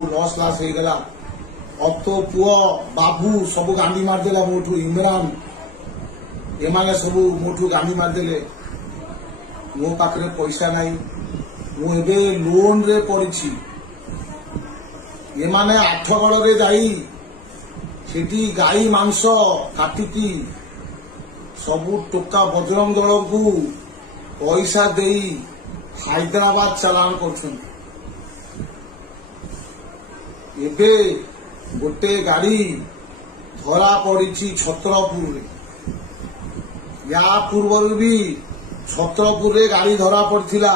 Loss लास हो गला। अब तो पुओ बाबू सब गांडी मारदेला मोठू इमरान एमाने सब मोठू गांडी मारदेले। मो पाखरे पैसा नहीं मु एबे लोन रे पड़ी एमाने आठगड़ रे जाई सेठी गाई मांस काटिकी सबू टोका बजरंग दल को पैसा दे हैदराबाद चलान कर एबे गोटे गाड़ी धरा पड़ी छत्रपुर रे। या पूर्व भी छत्रपुर रे गाड़ी धरा पड़थिला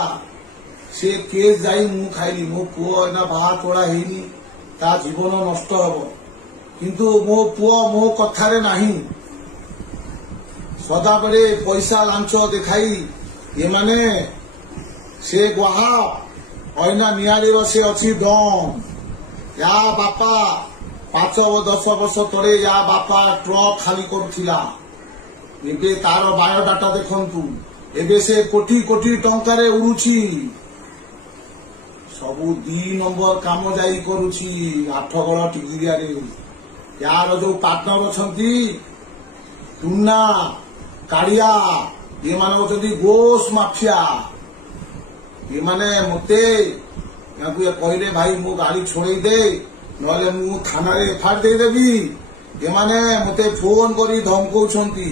से केस जाई मु खाइली मो पुओ एना बाहा तोड़ा हेनी ता जीवन नष्ट हब किंतु मो पुओ मो कथारे नाही सदा बड़े पैसा लांच देखाई ये माने से गुहा अना नियारी से अच्छी दम या बापा 5-10 वर्ष तले या बापा ट्रक खाली करुला एबे तार बायोडाटा देखंतु एबे से कोटी कोटी टंकारे उड़ुची सबू 2 नंबर काम जाई करुची आठगड़ टिगिरिया रे। यार जो पार्टनर अछंती टुन्ना काड़िया ये माने होचंती गोस माफिया ये माने मते कहले भाई मो गाड़ी छोड़े दे नले मु थाना रे एफआईआर दे देबी ये माने मते फोन करी धमकौछंती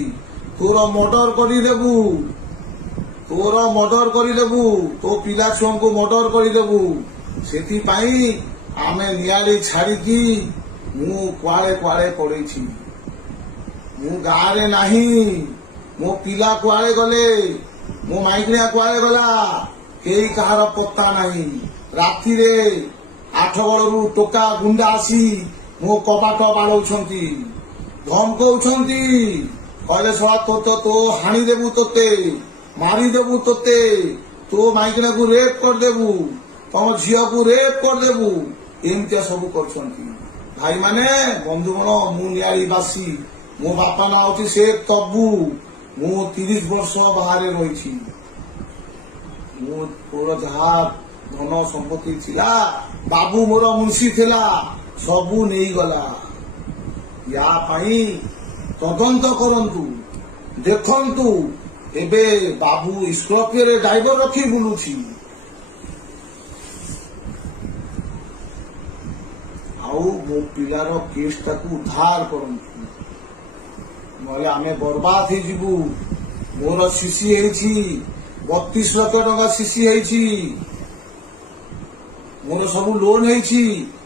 तोर मर्डर करी देबू तो पिला छुआ को मर्डर करी देबू सेती पाई आमे नियाली छाड़ीकी मु कुआड़े कुआड़े पड़ेछि मु गारे नाही मो पिला कुआड़े गले मो माइकड़िया कुआड़े गला केही कहार पत्ता नाही। राति रे आठगड़ू टोका गुंडा आसी मो कबाट बाड़ौछंती धमकौछंती कहले सला तो हाणी देबू तोते मारी देबू तोते तो माइकड़ा को रेप कर देबू तम झिया को रेप कर देबू एमतिया सब करछंती। भाई माने बंधुगण मु नियालीवासी मो बापा ना होची शेख तब्बू मु 30 वर्ष बाहर रही मोर जहा धन संपत्ति थिला बाबू मोर मुंशी थिला सबू नहीं गला। या पाई तदंत करंतु देखंतु एबे बाबू स्कॉर्पियो रे ड्राइवर रखी बुलुछि आउ मो पिलार केस टाकू उद्धार करंतु नले आमे बर्बाद हे जिबू। मोर सीसी हेछि 32 लाख टका सीसी हेछि मोर सब लोन हेछि